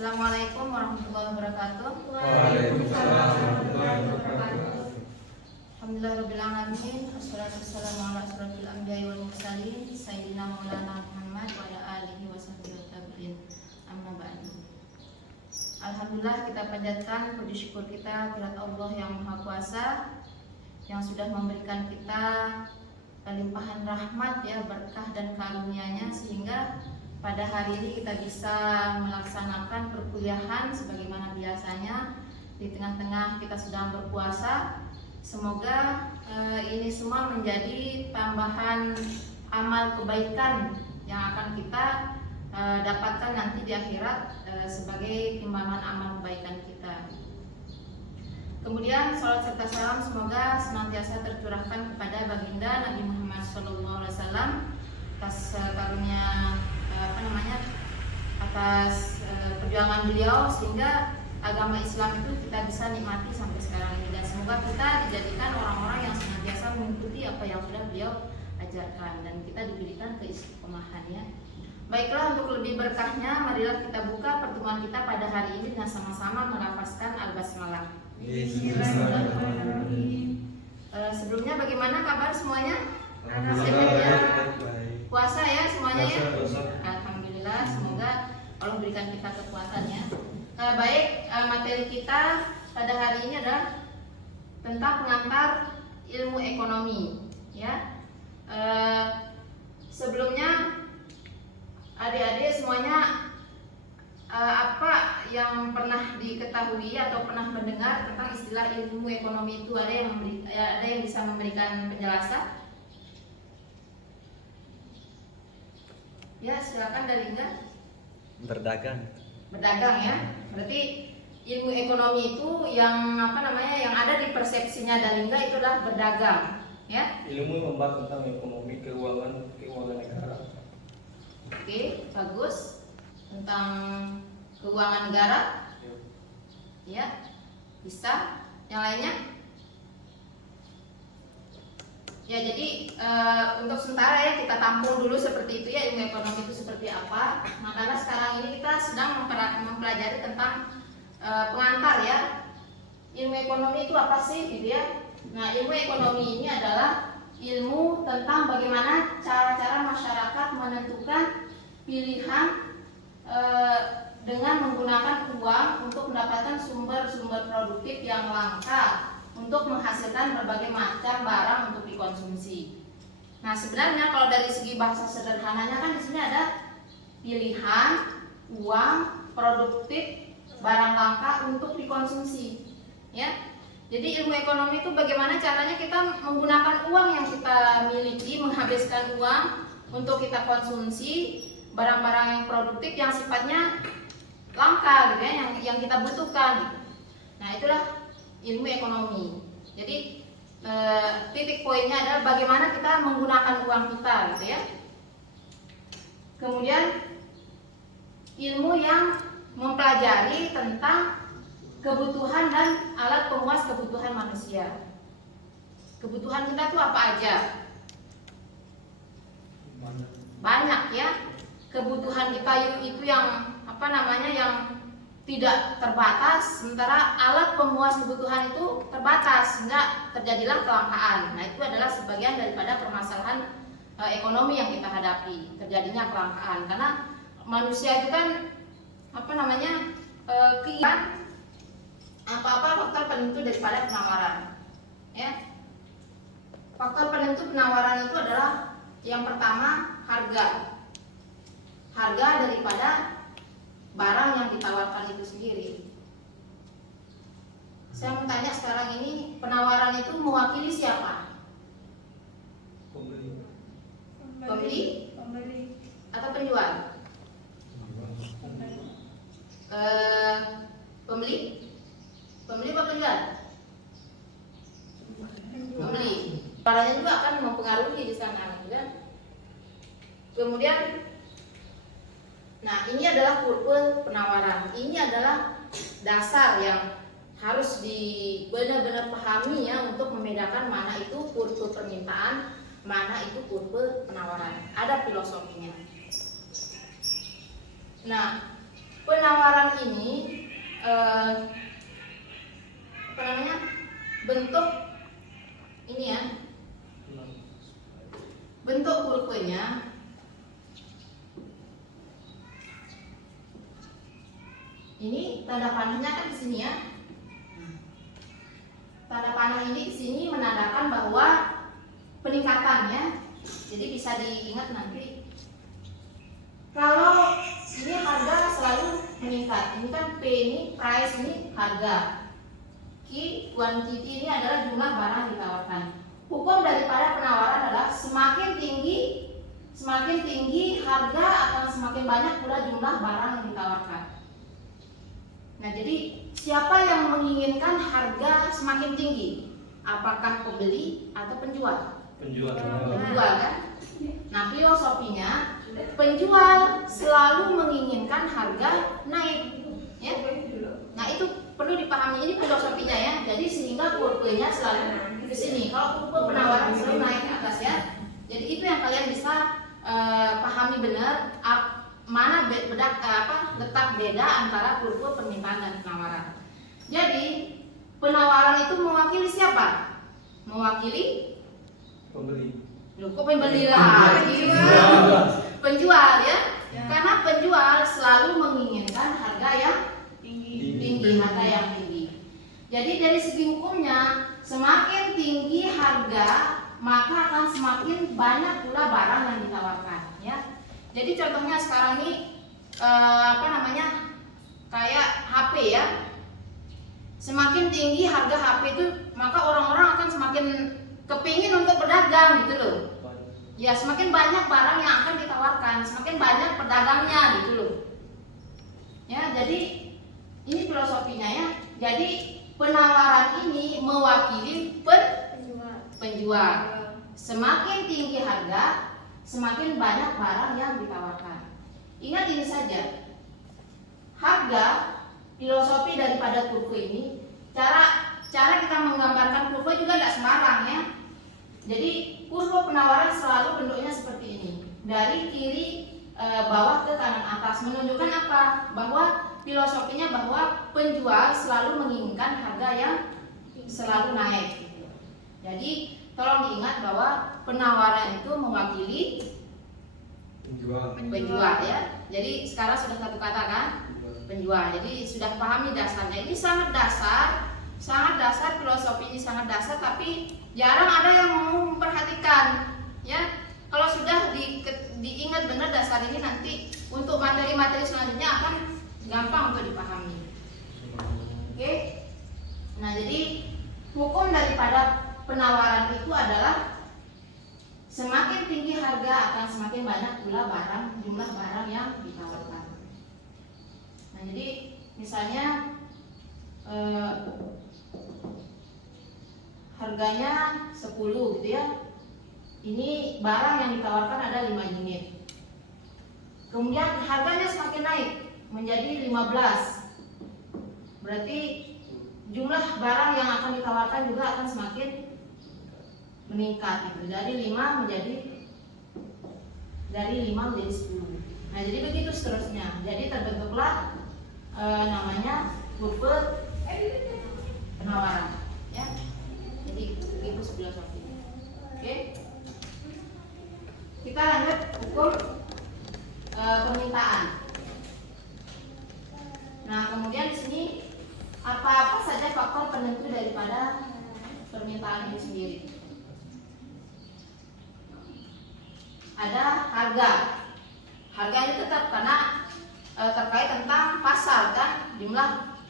Assalamualaikum warahmatullahi wabarakatuh. Waalaikumsalam warahmatullahi wabarakatuh. Alhamdulillahirabbil alamin. Wassalatu wassalamu ala asyrofil anbiya'i wal mursalin sayyidina maulana Muhammad wa ala alihi washabbihi wattabi'in. Amma ba'du. Alhamdulillah, kita panjatkan puji syukur kita kepada Allah yang Maha Kuasa yang sudah memberikan kita limpahan rahmat ya, berkah dan karunia-Nya sehingga pada hari ini kita bisa melaksanakan perkuliahan sebagaimana biasanya di tengah-tengah kita sedang berpuasa. Semoga ini semua menjadi tambahan amal kebaikan yang akan kita dapatkan nanti di akhirat sebagai timbangan amal kebaikan kita. Kemudian salat serta salam semoga senantiasa tercurahkan kepada baginda Nabi Muhammad SAW atas karunia atas perjuangan beliau sehingga agama Islam itu kita bisa nikmati sampai sekarang ini, dan semoga kita dijadikan orang-orang yang senantiasa mengikuti apa yang sudah beliau ajarkan dan kita diberikan keistiqomahannya. Baiklah, untuk lebih berkahnya marilah kita buka pertemuan kita pada hari ini dengan sama-sama melafazkan al-basmalah. Bismillahirrahmanirrahim. Sebelumnya bagaimana kabar semuanya? Alhamdulillah. Puasa ya semuanya ya? Puasa. Alhamdulillah, semoga Allah berikan kita kekuatannya. Baik, materi kita pada hari ini adalah tentang pengantar ilmu ekonomi ya. Sebelumnya adik-adik semuanya apa yang pernah diketahui atau pernah mendengar tentang istilah ilmu ekonomi itu? Ada yang bisa memberikan penjelasan? Ya, silakan dari Inga. Berdagang Ya. Berarti ilmu ekonomi itu yang yang ada di persepsinya Dalinga itu adalah berdagang, ya. Ilmu membahas tentang ekonomi, keuangan negara. Oke, bagus. Tentang keuangan negara. Ya. Bisa. Yang lainnya? Ya, jadi untuk sementara ya kita tampung dulu seperti itu ya, ilmu ekonomi itu seperti apa. Nah, karena sekarang ini kita sedang mempelajari tentang pengantar ya. Ilmu ekonomi itu apa sih gitu ya. Nah, ilmu ekonomi ini adalah ilmu tentang bagaimana cara-cara masyarakat menentukan pilihan dengan menggunakan uang untuk mendapatkan sumber-sumber produktif yang langka untuk menghasilkan berbagai macam barang untuk dikonsumsi. Nah, sebenarnya kalau dari segi bahasa sederhananya kan di sini ada pilihan uang produktif barang langka untuk dikonsumsi, ya. Jadi ilmu ekonomi itu bagaimana caranya kita menggunakan uang yang kita miliki, menghabiskan uang untuk kita konsumsi barang-barang yang produktif yang sifatnya langka gitu ya, yang kita butuhkan gitu. Nah, itulah ilmu ekonomi. Jadi titik poinnya adalah bagaimana kita menggunakan uang kita gitu ya. Kemudian ilmu yang mempelajari tentang kebutuhan dan alat pemuas kebutuhan manusia. Kebutuhan kita tuh apa aja? Banyak ya. Kebutuhan kita itu yang yang tidak terbatas, sementara alat pemuas kebutuhan itu terbatas sehingga terjadilah kelangkaan. Nah, itu adalah sebagian daripada permasalahan ekonomi yang kita hadapi, terjadinya kelangkaan karena manusia itu kan keinginan apa-apa faktor penentu daripada penawaran. Ya. Faktor penentu penawaran itu adalah yang pertama harga. Harga daripada barang yang ditawarkan itu sendiri. Saya mau tanya sekarang ini, penawaran itu mewakili siapa? Pembeli atau penjual? Pembeli atau penjual? Pembeli. Barangnya juga akan mempengaruhi di sana, kan? Kemudian, nah, ini adalah kurva penawaran. Ini adalah dasar yang harus benar-benar pahami ya untuk membedakan mana itu kurva permintaan, mana itu kurva penawaran. Ada filosofinya. Nah, penawaran ini apa namanya, bentuk ini ya, bentuk kurvanya ini, tanda panahnya kan di sini ya. Tanda panah ini di sini menandakan bahwa peningkatannya. Jadi bisa diingat nanti. Kalau ini harga selalu meningkat. Ini kan P ini price, ini harga. Q, quantity ini adalah jumlah barang ditawarkan. Hukum daripada penawaran adalah semakin tinggi harga akan semakin banyak pula jumlah barang yang ditawarkan. Nah, jadi siapa yang menginginkan harga semakin tinggi? Apakah pembeli atau penjual? Penjual. Penjual kan? Nah, filosofinya penjual selalu menginginkan harga naik, ya. Nah, itu perlu dipahami, ini filosofinya ya. Jadi sehingga kurvanya selalu ke sini. Kalau kurva penawaran selalu naik ke atas ya. Jadi itu yang kalian bisa pahami benar mana letak beda antara kurva permintaan dan penawaran. Jadi penawaran itu mewakili siapa? Mewakili Pembeli. loh, kok pembeli lagi? Penjual ya. Karena penjual selalu menginginkan harga yang tinggi, harga yang tinggi. Jadi dari segi hukumnya, semakin tinggi harga maka akan semakin banyak pula barang yang ditawarkan ya. Jadi contohnya sekarang ini kayak HP ya. Semakin tinggi harga HP itu, maka orang-orang akan semakin kepingin untuk berdagang gitu loh. Ya, semakin banyak barang yang akan ditawarkan, semakin banyak pedagangnya gitu loh. Ya, jadi ini filosofinya ya. Jadi penawaran ini mewakili penjual. Semakin tinggi harga, semakin banyak barang yang ditawarkan. Ingat ini saja. Harga, filosofi daripada kurva ini, cara kita menggambarkan kurva juga tidak sembarang ya. Jadi kurva penawaran selalu bentuknya seperti ini. Dari kiri bawah ke kanan atas, menunjukkan apa? Bahwa filosofinya bahwa penjual selalu menginginkan harga yang selalu naik. Jadi tolong diingat bahwa penawaran itu mewakili penjual ya. Jadi sekarang sudah satu kata kan? Penjual. Jadi sudah pahami dasarnya. Ini sangat dasar, filosofi ini sangat dasar, tapi jarang ada yang mau memperhatikan ya. Kalau sudah diingat benar dasar ini, nanti untuk materi-materi selanjutnya akan gampang untuk dipahami. Oke. Nah, jadi hukum daripada penawaran itu adalah semakin tinggi harga akan semakin banyak pula jumlah barang yang ditawarkan. Nah, jadi misalnya harganya 10 gitu ya. Ini barang yang ditawarkan ada 5 unit. Kemudian harganya semakin naik menjadi 15. Berarti jumlah barang yang akan ditawarkan juga akan semakin meningkat gitu. Dari 5 menjadi 10. Nah, jadi begitu seterusnya. Jadi terbentuklah namanya kurva penawaran ya. Jadi itu filosofinya. Oke. Kita lanjut hukum permintaan. Nah, kemudian di sini apa saja faktor penentu daripada permintaan itu sendiri? Ada harga. Harga ini tetap karena terkait tentang pasar kan, jumlah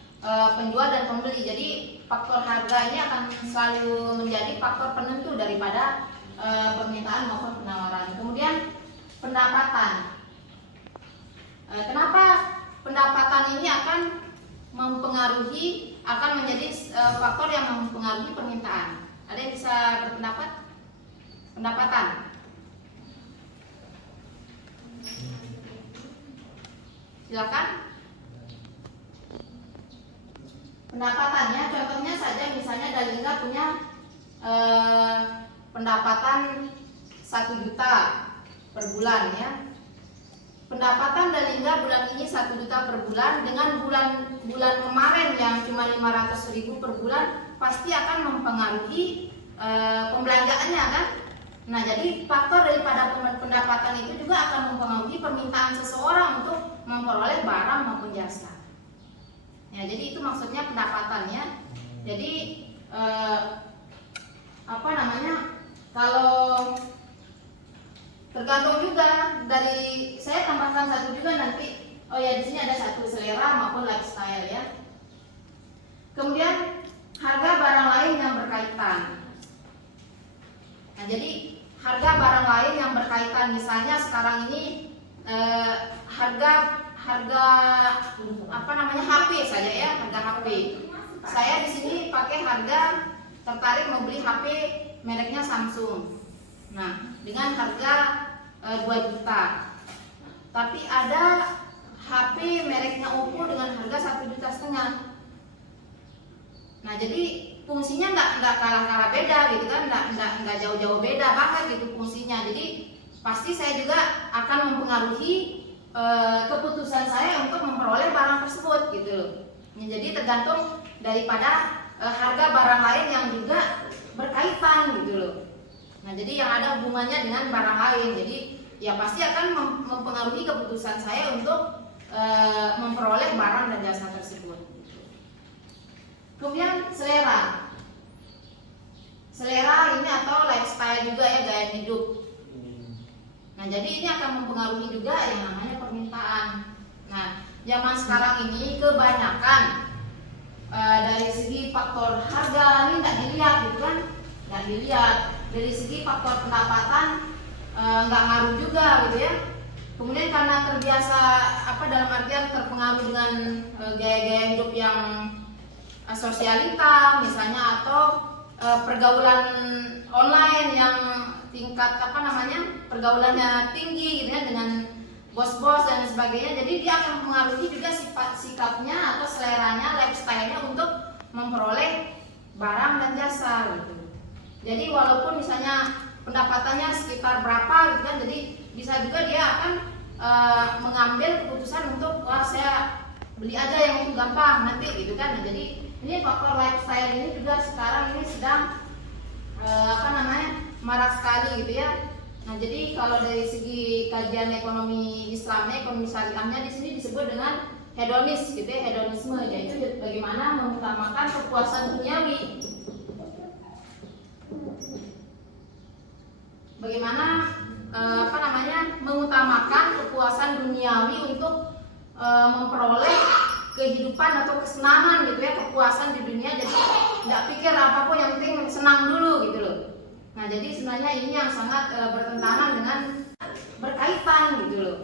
penjual dan pembeli. Jadi faktor harga ini akan selalu menjadi faktor penentu daripada permintaan maupun penawaran. Kemudian pendapatan. Kenapa pendapatan ini akan menjadi faktor yang mempengaruhi permintaan? Ada yang bisa berpendapat? Pendapatan. Silakan. Pendapatannya, contohnya saja misalnya Dalinga punya pendapatan 1 juta per bulan ya. pendapatan Dalinga bulan ini 1 juta per bulan dengan bulan kemarin yang cuma 500.000 per bulan, pasti akan mempengaruhi pembelanjaannya kan. Nah, jadi faktor daripada pendapatan itu juga akan mempengaruhi permintaan seseorang untuk memperoleh barang maupun jasa. Ya, jadi itu maksudnya pendapatannya. Jadi kalau tergantung juga dari, saya tambahkan satu juga nanti. Oh ya, di sini ada satu, selera maupun lifestyle ya. Kemudian harga barang lain yang berkaitan. Nah, jadi harga barang lain yang berkaitan, misalnya sekarang ini harga HP saja ya, harga HP. Saya di sini pakai harga, tertarik mau beli HP mereknya Samsung. Nah, dengan harga 2 juta. Tapi ada HP mereknya Oppo dengan harga 1,5 juta. Nah, jadi fungsinya nggak kalah beda gitu kan, nggak jauh-jauh beda banget gitu fungsinya. Jadi pasti saya juga akan mempengaruhi keputusan saya untuk memperoleh barang tersebut gitu loh. Jadi tergantung daripada harga barang lain yang juga berkaitan gitu loh. Nah, jadi yang ada hubungannya dengan barang lain, jadi ya pasti akan mempengaruhi keputusan saya untuk memperoleh barang dan jasa tersebut. Kemudian selera ini atau lifestyle juga ya, gaya hidup. Nah, jadi ini akan mempengaruhi juga yang namanya permintaan. Nah, zaman sekarang ini kebanyakan dari segi faktor harga ini tidak dilihat gitu kan, tidak dilihat. Dari segi faktor pendapatan nggak ngaruh juga gitu ya. Kemudian karena terbiasa dalam artian terpengaruh dengan gaya-gaya hidup yang sosialita misalnya, atau pergaulan online yang tingkat pergaulannya tinggi gitu ya, dengan bos-bos dan sebagainya. Jadi dia akan mempengaruhi juga sikapnya atau seleranya, lifestyle-nya untuk memperoleh barang dan jasa gitu. Jadi walaupun misalnya pendapatannya sekitar berapa gitu kan, jadi bisa juga dia akan mengambil keputusan untuk saya beli aja yang itu gampang nanti gitu kan. Nah, jadi ini faktor lifestyle ini juga sekarang ini sedang marak sekali gitu ya. Nah, jadi kalau dari segi kajian ekonomi Islamnya, ekonomi syariahnya di sini disebut dengan hedonis gitu ya, hedonisme, yaitu bagaimana mengutamakan kepuasan duniawi. Bagaimana mengutamakan kepuasan duniawi untuk memperoleh kehidupan atau kesenangan gitu ya, kepuasan di dunia. Jadi nggak pikir apapun, yang penting senang dulu gitu loh. Nah, jadi sebenarnya ini yang sangat bertentangan dengan berkaitan gitu loh.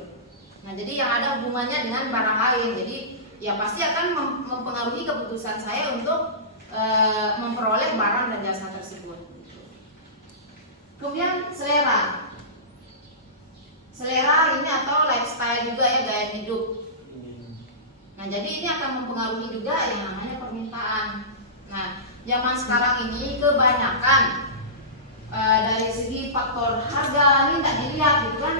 Nah, jadi yang ada hubungannya dengan barang lain. Jadi ya pasti akan mempengaruhi keputusan saya untuk memperoleh barang dan jasa tersebut. Kemudian selera ini atau lifestyle juga ya, gaya hidup. Nah, jadi ini akan mempengaruhi juga yang namanya permintaan. Nah, zaman sekarang ini kebanyakan dari segi faktor harga ini nggak dilihat gitu kan,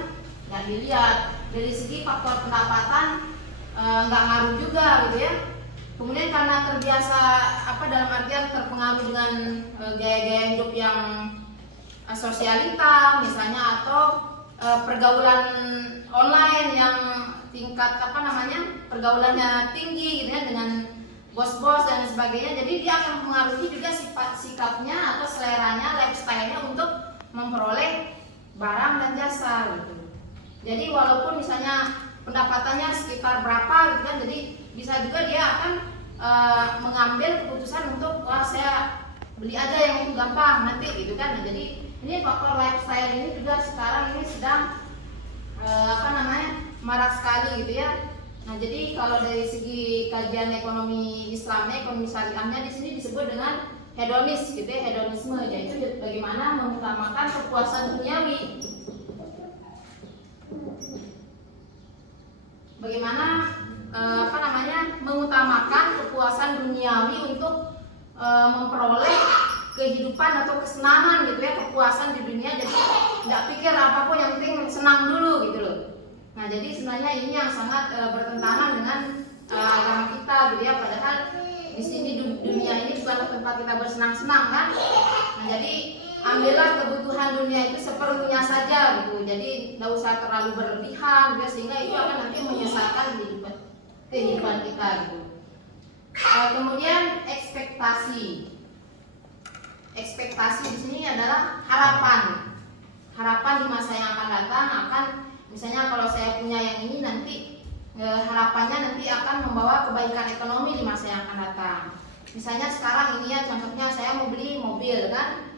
nggak dilihat. Dari segi faktor pendapatan nggak ngaruh juga gitu ya. Kemudian karena terbiasa dalam artian terpengaruh dengan gaya-gaya hidup yang sosialita misalnya, atau pergaulan online yang tingkat pergaulannya tinggi gitu ya, dengan bos-bos dan sebagainya. Jadi dia akan mempengaruhi juga sikapnya atau seleranya, lifestyle-nya untuk memperoleh barang dan jasa gitu. Jadi walaupun misalnya pendapatannya sekitar berapa gitu kan, jadi bisa juga dia akan mengambil keputusan untuk saya beli aja yang itu gampang nanti gitu kan. Nah, jadi ini faktor lifestyle ini juga sekarang ini sedang marak sekali gitu ya. Nah, jadi kalau dari segi kajian ekonomi Islamnya, ekonomi syariahnya di sini disebut dengan hedonis gitu ya, hedonisme, yaitu bagaimana mengutamakan kepuasan duniawi. Bagaimana mengutamakan kepuasan duniawi untuk memperoleh kehidupan atau kesenangan gitu ya, kepuasan di dunia. Jadi nggak pikir apapun, yang penting senang dulu gitu loh. Nah, Nah, jadi sebenarnya ini yang sangat bertentangan dengan agama kita gitu ya. Padahal di sini dunia ini bukan tempat kita bersenang-senang kan. Nah, jadi ambillah kebutuhan dunia itu seperlunya saja gitu. Jadi nggak usah terlalu berlebihan gitu, sehingga itu akan nanti menyesatkan kehidupan kita gitu. Kemudian ekspektasi di sini adalah harapan di masa yang akan datang. Akan misalnya kalau saya punya yang ini nanti harapannya nanti akan membawa kebaikan ekonomi di masa yang akan datang. Misalnya sekarang ini ya, contohnya saya mau beli mobil kan,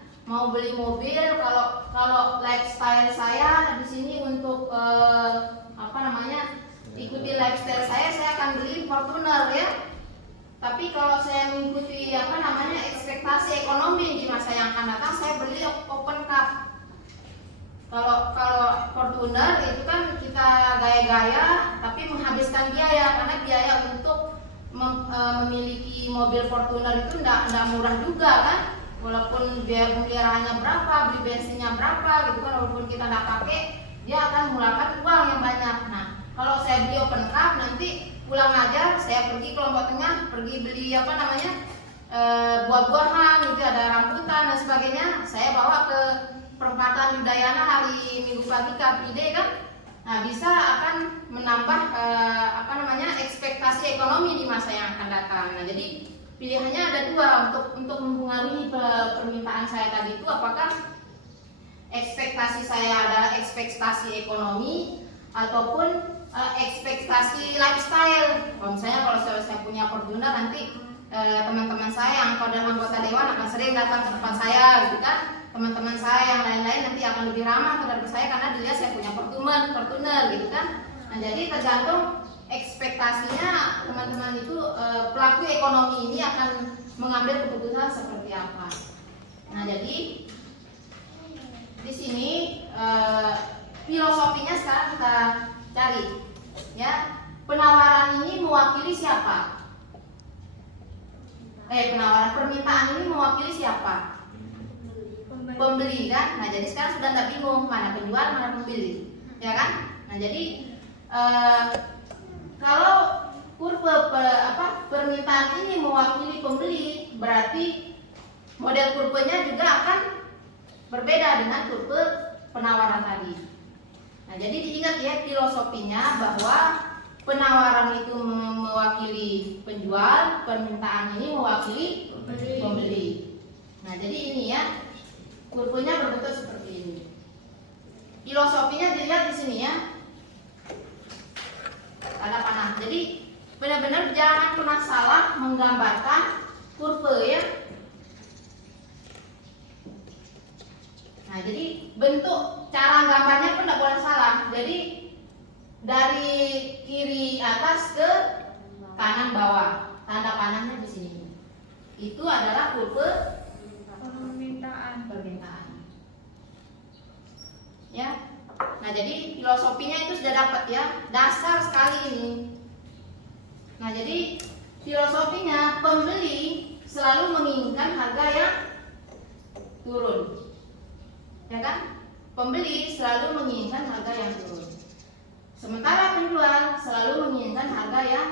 kalau lifestyle saya di sini untuk ikuti lifestyle saya akan beli Fortuner ya. Tapi kalau saya mengikuti ekspektasi ekonomi di masa yang akan datang, saya beli open cup. Kalau Fortuner itu kan kita gaya-gaya tapi menghabiskan biaya, karena biaya untuk memiliki mobil Fortuner itu enggak murah juga kan. Walaupun biaya pemeliharaannya berapa, beli bensinnya berapa gitu kan, walaupun kita enggak pakai, dia akan mengeluarkan uang yang banyak. Nah, kalau saya beli open cup nanti pulang aja, saya pergi ke Lombok Tengah, pergi beli buah-buahan gitu, ada rambutan dan sebagainya, saya bawa ke perempatan Udayana hari Minggu pagi ke Apride kan. Nah, bisa akan menambah ekspektasi ekonomi di masa yang akan datang. Nah, jadi pilihannya ada dua untuk mempengaruhi permintaan saya tadi itu, apakah ekspektasi saya adalah ekspektasi ekonomi ataupun ekspektasi lifestyle. Misalnya kalau saya punya Fortuner, nanti teman-teman saya yang anggota dewan akan sering datang ke tempat saya gitu kan. Teman-teman saya yang lain-lain nanti akan lebih ramah terhadap saya karena dilihat saya punya Fortuner gitu kan. Nah, jadi tergantung ekspektasinya teman-teman itu, pelaku ekonomi ini akan mengambil keputusan seperti apa. Nah, jadi di sini filosofinya sekarang kita cari ya. Penawaran ini mewakili siapa? Permintaan ini mewakili siapa? Pembeli kan. Nah, jadi sekarang sudah tidak bingung mana penjual mana pembeli, ya kan? Nah, jadi kalau permintaan ini mewakili pembeli, berarti model kurvanya juga akan berbeda dengan kurva penawaran tadi. Nah, jadi diingat ya filosofinya bahwa penawaran itu mewakili penjual, permintaan ini mewakili pembeli. Nah, jadi ini ya, kurvanya berbentuk seperti ini. Filosofinya dilihat di sini ya. Ada panah. Jadi benar-benar jangan pernah salah menggambarkan kurva ya. Nah, jadi bentuk cara gambarnya pun tidak boleh salah. Jadi dari kiri atas ke kanan bawah, tanda panahnya di sini. Itu adalah kurva permintaan. Ya. Nah, jadi filosofinya itu sudah dapat ya, dasar sekali ini. Nah, jadi filosofinya pembeli selalu menginginkan harga yang turun, ya kan? Pembeli selalu menginginkan harga yang turun. Sementara penjual selalu menginginkan harga yang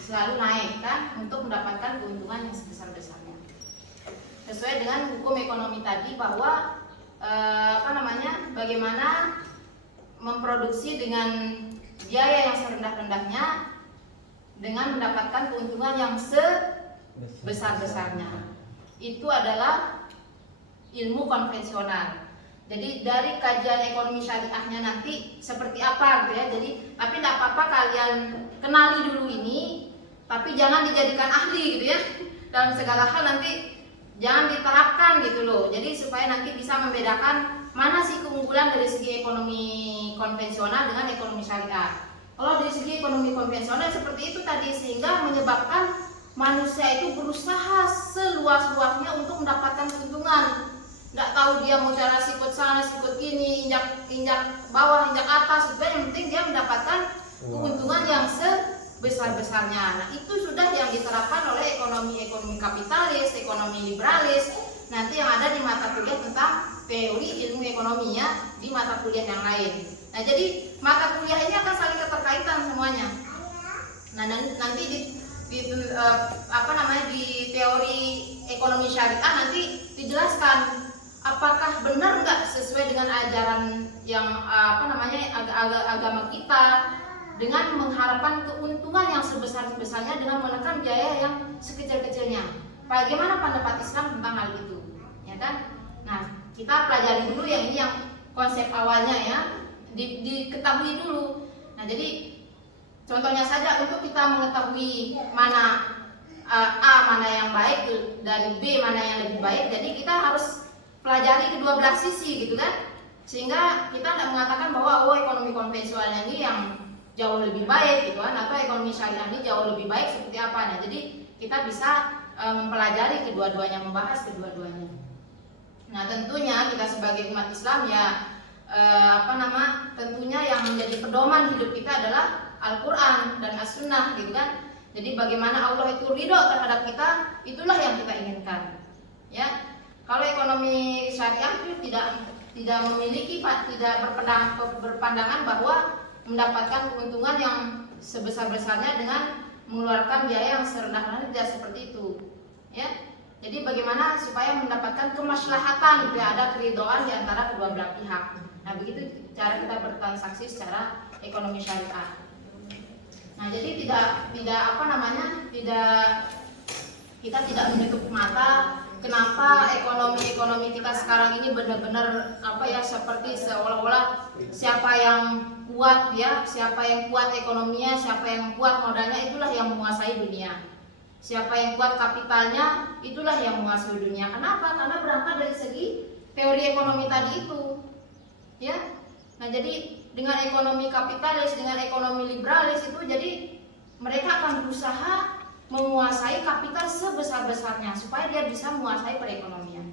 selalu naik kan, untuk mendapatkan keuntungan yang sebesar-besarnya. Sesuai dengan hukum ekonomi tadi bahwa bagaimana memproduksi dengan biaya yang serendah-rendahnya dengan mendapatkan keuntungan yang sebesar-besarnya. Itu adalah ilmu konvensional. Jadi dari kajian ekonomi syariahnya nanti seperti apa gitu ya. Jadi tapi tidak apa-apa kalian kenali dulu ini, tapi jangan dijadikan ahli gitu ya. Dalam segala hal nanti jangan diterapkan gitu loh. Jadi supaya nanti bisa membedakan mana sih keunggulan dari segi ekonomi konvensional dengan ekonomi syariah. Kalau dari segi ekonomi konvensional seperti itu tadi, sehingga menyebabkan manusia itu berusaha seluas-luasnya untuk mendapatkan keuntungan. Nggak tahu dia mau cara sikut sana, sikut kini, injak bawah, injak atas, yang penting dia mendapatkan keuntungan yang sebesar-besarnya. Nah, itu sudah yang diterapkan oleh ekonomi kapitalis, ekonomi liberalis. Nanti yang ada di mata kuliah tentang teori ilmu ekonominya di mata kuliah yang lain. Nah, jadi mata kuliah ini akan saling keterkaitan semuanya. Nah, nanti di teori ekonomi syariah nanti dijelaskan apakah benar nggak sesuai dengan ajaran yang agama kita dengan mengharapkan keuntungan yang sebesar-besarnya dengan menekan biaya yang sekecil-kecilnya. Bagaimana pendapat Islam tentang hal itu, ya kan? Nah, kita pelajari dulu yang ini, yang konsep awalnya ya, diketahui dulu. Nah, jadi contohnya saja untuk kita mengetahui mana A mana yang baik dari B mana yang lebih baik, jadi kita harus pelajari kedua belah sisi gitu kan, sehingga kita tidak mengatakan bahwa ekonomi konvensional ini yang jauh lebih baik gitu kan, atau ekonomi syariah ini jauh lebih baik seperti apa. Nah, jadi kita bisa mempelajari kedua-duanya, membahas kedua-duanya. Nah, tentunya kita sebagai umat Islam ya tentunya yang menjadi pedoman hidup kita adalah Al-Quran dan As-Sunnah gitu kan. Jadi bagaimana Allah itu ridho terhadap kita, itulah yang kita inginkan. Ya, kalau ekonomi syariah itu tidak memiliki, tidak berpandangan bahwa mendapatkan keuntungan yang sebesar-besarnya dengan mengeluarkan biaya yang serendah-rendahnya, tidak seperti itu. Ya, jadi bagaimana supaya mendapatkan kemaslahatan, gitu ya, ada keridhaan di antara kedua belah pihak. Nah, begitu cara kita bertransaksi secara ekonomi syariah. Nah, jadi kita tidak menutup mata kenapa ekonomi kita sekarang ini benar-benar seperti seolah-olah siapa yang kuat ya, siapa yang kuat ekonominya, siapa yang kuat modalnya, itulah yang menguasai dunia. Siapa yang kuat kapitalnya, itulah yang menguasai dunia. Kenapa? Karena berangkat dari segi teori ekonomi tadi itu. Ya. Nah, jadi dengan ekonomi kapitalis, dengan ekonomi liberalis itu, jadi mereka akan berusaha menguasai kapital sebesar-besarnya supaya dia bisa menguasai perekonomian.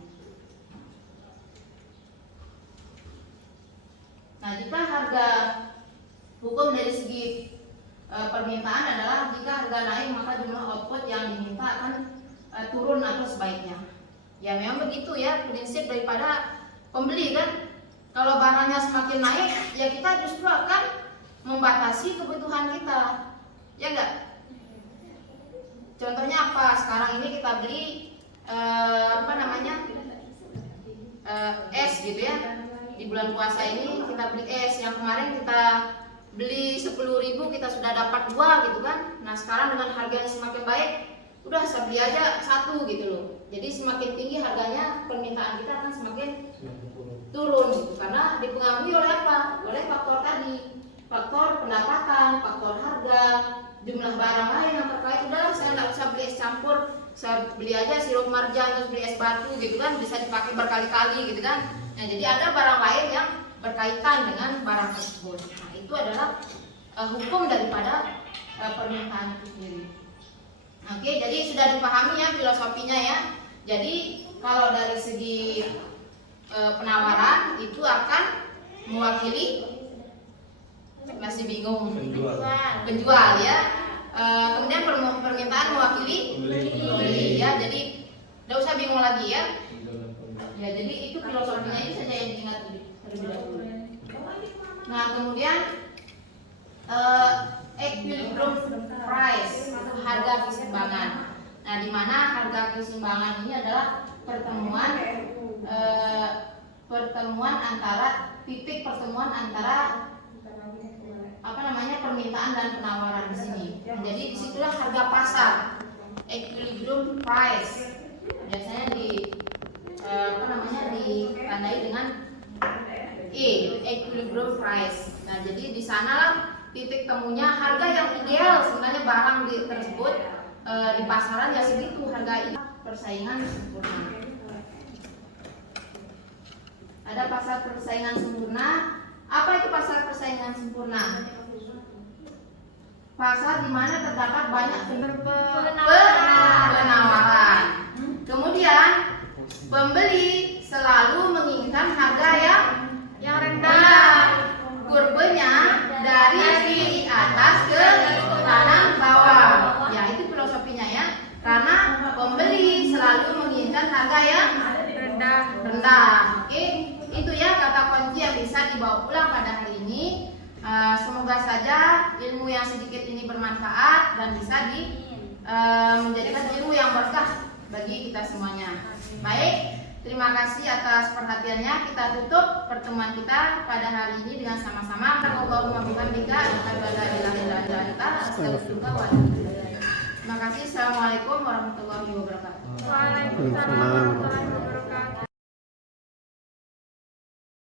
Nah, jika harga hukum dari segi permintaan adalah jika harga naik maka jumlah output yang diminta akan turun atau sebaiknya. Ya memang begitu ya prinsip daripada pembeli kan. Kalau barangnya semakin naik, ya kita justru akan membatasi kebutuhan kita, ya enggak? Contohnya apa? Sekarang ini kita beli es gitu ya. Di bulan puasa ini kita beli es. Yang kemarin kita beli 10.000 kita sudah dapat 2 gitu kan. Nah, sekarang dengan harga yang semakin baik, udah saya beli aja 1 gitu loh. Jadi semakin tinggi harganya, permintaan kita akan semakin turun gitu, karena dipengaruhi oleh apa? Oleh faktor tadi, faktor pendapatan, faktor harga, jumlah barang lain yang terkait. Udahlah, saya nggak usah beli es campur, saya beli aja sirup marjan, terus beli es batu gitu kan, bisa dipakai berkali-kali gitu kan. Nah, jadi ada barang lain yang berkaitan dengan barang tersebut. Nah, itu adalah hukum daripada permintaan itu sendiri. Oke, jadi sudah dipahami ya filosofinya ya. Jadi kalau dari segi penawaran itu akan mewakili, masih bingung, penjual ya. Kemudian permintaan mewakili pembeli ya. Jadi tidak usah bingung lagi ya. Ya, jadi itu filosofinya ini saja yang diingat terlebih dahulu. Nah, kemudian equilibrium price atau harga keseimbangan. Nah, di mana harga keseimbangan ini adalah pertemuan antara titik pertemuan antara permintaan dan penawaran di sini. Jadi disitulah harga pasar, equilibrium price. Biasanya ditandai dengan E, equilibrium price. Nah, jadi di sanalah titik temunya harga yang ideal sebenarnya barang tersebut di pasaran ya segitu harga ini. Persaingan sempurna. Ada pasar persaingan sempurna. Apa itu pasar persaingan sempurna? Pasar di mana terdapat banyak sumber penawaran. Kemudian pembeli selalu menginginkan harga yang rendah. Kurbanya dari kiri atas ke kanan bawah. Ya, itu filosofinya ya. Karena pembeli selalu menginginkan harga yang rendah. Oke, itu ya kata kunci yang bisa dibawa pulang pada hari ini. Semoga saja ilmu yang sedikit ini bermanfaat dan bisa menjadikan ilmu yang berkah bagi kita semuanya. Baik, terima kasih atas perhatiannya. Kita tutup pertemuan kita pada hari ini dengan sama-sama. Allahumma bihamdika asyhadu an la ilaha illa anta astaghfiruka wa atubu ilaik. Terima kasih. Assalamualaikum warahmatullahi wabarakatuh. Waalaikumsalam warahmatullahi wabarakatuh.